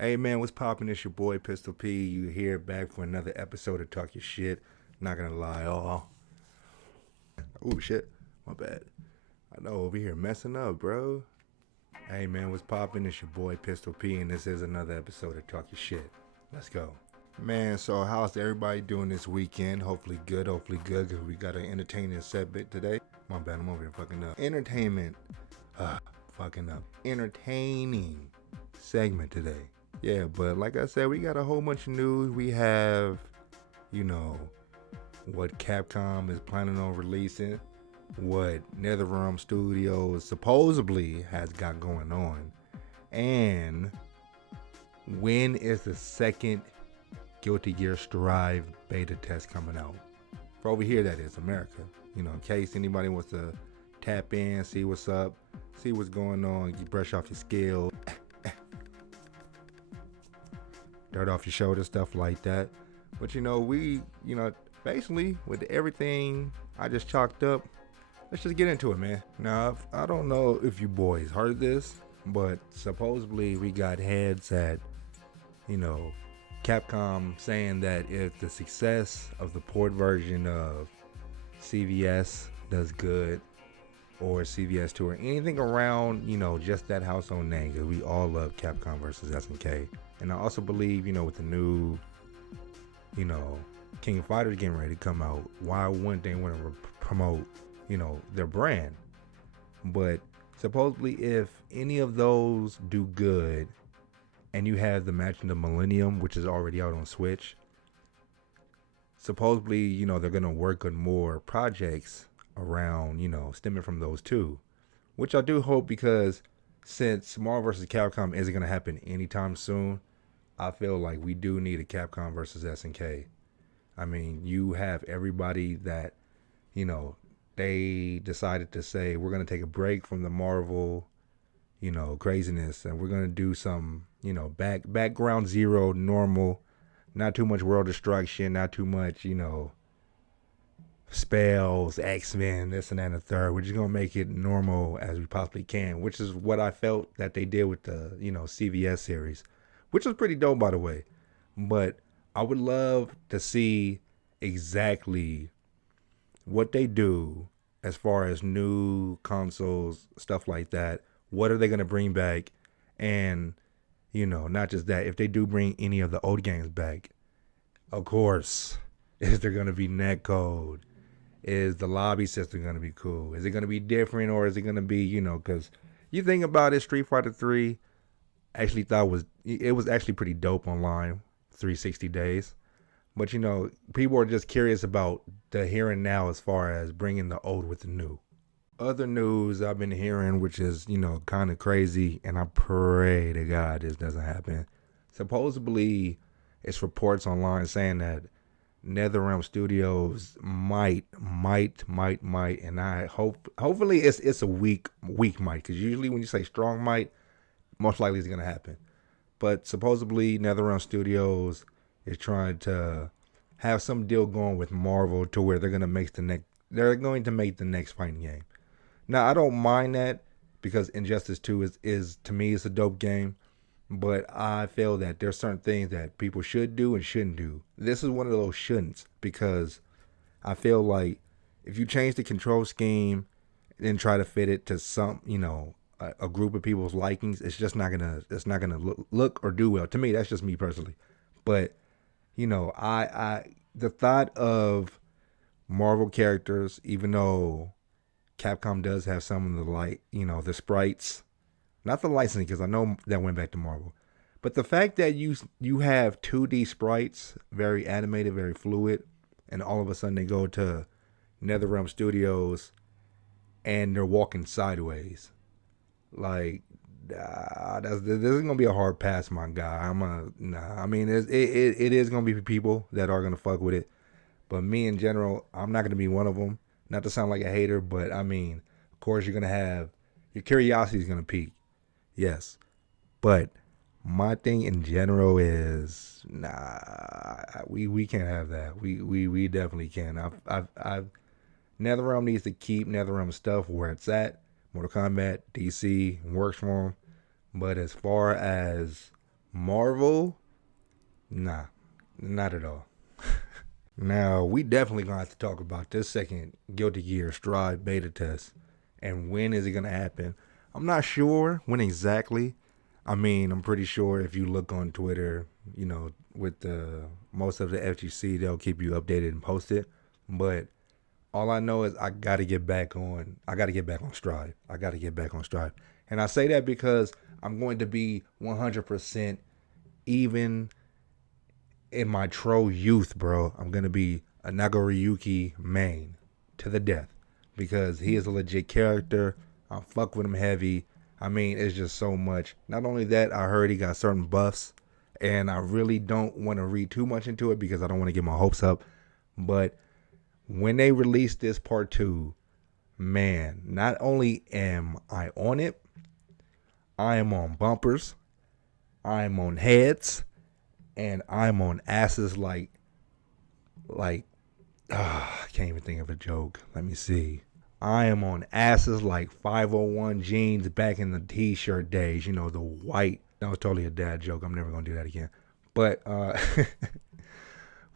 Hey man, what's poppin'? It's your boy Pistol P. You here back for another episode of Talk Your Shit. Not gonna lie, oh shit, my bad. I know over here messing up, bro. Hey man, what's poppin'? It's your boy Pistol P, and this is another episode of Talk Your Shit. Let's go, man. So how's everybody doing this weekend? Hopefully good, cause we got an entertaining set bit today. My bad, I'm over here fucking up. Entertainment, fucking up. Entertaining segment today. Yeah, but like I said, we got a whole bunch of news. We have, you know, what Capcom is planning on releasing, what NetherRealm Studios supposedly has got going on, and when is the second Guilty Gear Strive beta test coming out? For over here, that is America. You know, in case anybody wants to tap in, see what's up, see what's going on, you brush off your skills. Dirt off your shoulder, stuff like that. But basically with everything I just chalked up, let's just get into it, man. Now, I don't know if you boys heard this, but supposedly we got heads at, Capcom saying that if the success of the port version of CVS does good, or CVS 2 or anything around, just that household name, because we all love Capcom versus SNK. And I also believe, with the new, King of Fighters getting ready to come out, why wouldn't they want to promote, their brand? But supposedly if any of those do good, and you have the Match in the Millennium, which is already out on Switch, supposedly, they're going to work on more projects around, stemming from those two, which I do hope, because since Marvel vs. Capcom isn't going to happen anytime soon, I feel like we do need a Capcom versus SNK. I mean, you have everybody that, they decided to say, we're going to take a break from the Marvel, craziness, and we're going to do some, background zero, normal, not too much world destruction, not too much, spells, X-Men, this and that and the third. We're just gonna make it normal as we possibly can, which is what I felt that they did with the, CVS series, which was pretty dope, by the way. But I would love to see exactly what they do as far as new consoles, stuff like that. What are they gonna bring back? And, not just that, if they do bring any of the old games back, of course, is there gonna be netcode? Is the lobby system going to be cool? Is it going to be different, or is it going to be, because you think about it, Street Fighter 3 actually it was actually pretty dope online, 360 days. But, people are just curious about the here and now as far as bringing the old with the new. Other news I've been hearing, which is, kind of crazy, and I pray to God this doesn't happen. Supposedly, it's reports online saying that NetherRealm Studios might, and hopefully it's a weak might, because usually when you say strong might, most likely it's gonna happen. But supposedly NetherRealm Studios is trying to have some deal going with Marvel to where they're going to make the next fighting game. Now I don't mind that, because Injustice 2 is to me, it's a dope game. But I feel that there's certain things that people should do and shouldn't do. This is one of those shouldn'ts, because I feel like if you change the control scheme and try to fit it to some, a group of people's likings, it's not gonna look or do well. To me, that's just me personally. But the thought of Marvel characters, even though Capcom does have some of the sprites, not the licensing, because I know that went back to Marvel. But the fact that you have 2D sprites, very animated, very fluid, and all of a sudden they go to NetherRealm Studios and they're walking sideways. Like, this is gonna be a hard pass, my guy. I mean, it is gonna be people that are gonna fuck with it, but me in general, I'm not gonna be one of them. Not to sound like a hater, but I mean, of course, you're gonna have your curiosity is gonna peak. Yes, but my thing in general is, we can't have that. We definitely can. I've NetherRealm needs to keep NetherRealm stuff where it's at. Mortal Kombat, DC works for them, but as far as Marvel, nah, not at all. Now, we definitely gonna have to talk about this second Guilty Gear Strive beta test. And when is it gonna happen? I'm not sure when exactly. I mean, I'm pretty sure if you look on Twitter, with the most of the FGC, they'll keep you updated and post it. But all I know is I gotta get back on. I gotta get back on Strive. I gotta get back on Strive. And I say that because I'm going to be 100% even in my troll youth, bro. I'm gonna be a Nagoriyuki main to the death because he is a legit character. I fuck with him heavy. I mean, it's just so much. Not only that, I heard he got certain buffs, and I really don't want to read too much into it because I don't want to get my hopes up. But when they release this part two, man, not only am I on it, I am on bumpers, I am on heads, and I'm on asses like I can't even think of a joke. Let me see. I am on asses like 501 jeans back in the t-shirt days, the white. That was totally a dad joke. I'm never gonna do that again. But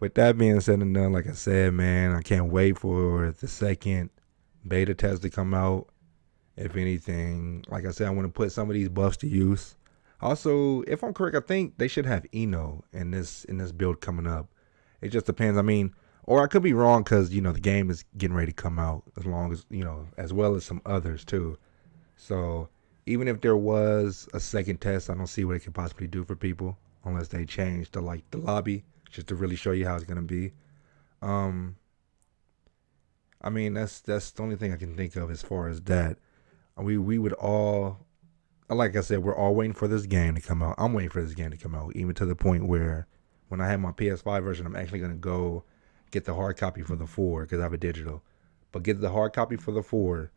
with that being said and done, like I said, man, I can't wait for the second beta test to come out. If anything, like I said, I want to put some of these buffs to use. Also, if I'm correct, I think they should have Eno in this build coming up. It just depends. I mean, or I could be wrong because the game is getting ready to come out as long as as well as some others too. So even if there was a second test, I don't see what it could possibly do for people unless they change the lobby just to really show you how it's gonna be. Um, I mean that's the only thing I can think of as far as that. We would all, like I said, we're all waiting for this game to come out. I'm waiting for this game to come out, even to the point where when I have my PS5 version, I'm actually gonna go get the hard copy for the 4 because I have a digital. But get the hard copy for the 4,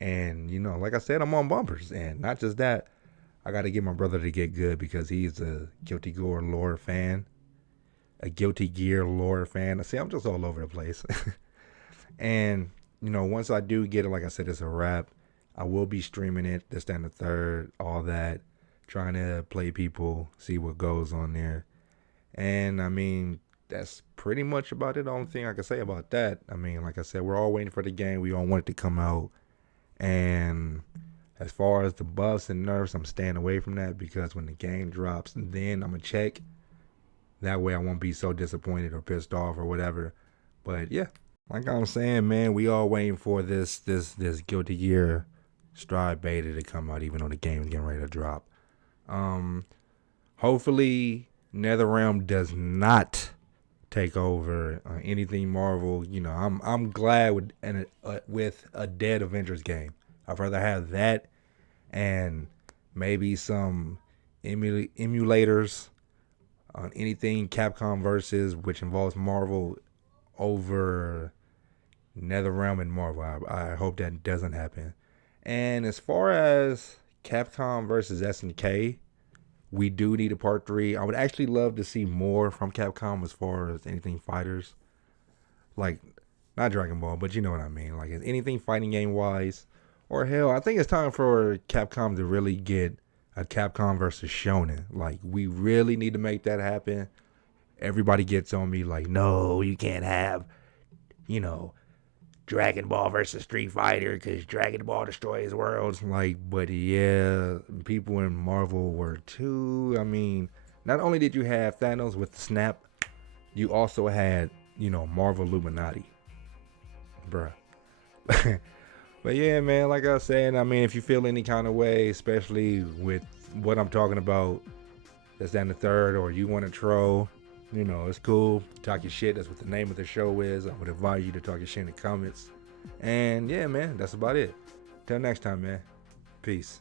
and like I said, I'm on bumpers, and not just that, I got to get my brother to get good because he's a Guilty Gear lore fan, I see, I'm just all over the place. And once I do get it, like I said, it's a wrap. I will be streaming it, this, that, and the third, all that, trying to play people, see what goes on there. And I mean, that's pretty much about it. The only thing I can say about that, I mean, like I said, we're all waiting for the game. We all want it to come out. And as far as the buffs and nerfs, I'm staying away from that because when the game drops, then I'm going to check. That way I won't be so disappointed or pissed off or whatever. But yeah, like I'm saying, man, we all waiting for this Guilty Gear Strive beta to come out, even though the game's getting ready to drop. Hopefully NetherRealm does not take over anything Marvel. I'm glad with a dead Avengers game. I'd rather have that and maybe some emulators on anything Capcom versus, which involves Marvel, over NetherRealm and Marvel. I hope that doesn't happen. And as far as Capcom versus SNK, we do need a part 3. I would actually love to see more from Capcom as far as anything fighters. Like, not Dragon Ball, but you know what I mean. Like, anything fighting game wise. Or hell, I think it's time for Capcom to really get a Capcom versus Shonen. Like, we really need to make that happen. Everybody gets on me like, no, you can't have, Dragon Ball versus Street Fighter because Dragon Ball destroys worlds. Like, but yeah, people in Marvel were too. I mean, not only did you have Thanos with the snap, you also had, Marvel Illuminati. Bruh. But yeah, man, like I was saying, I mean, if you feel any kind of way, especially with what I'm talking about, that's down the third, or you want to troll, it's cool. Talk your shit. That's what the name of the show is. I would advise you to talk your shit in the comments. And yeah, man, that's about it. Till next time, man. Peace.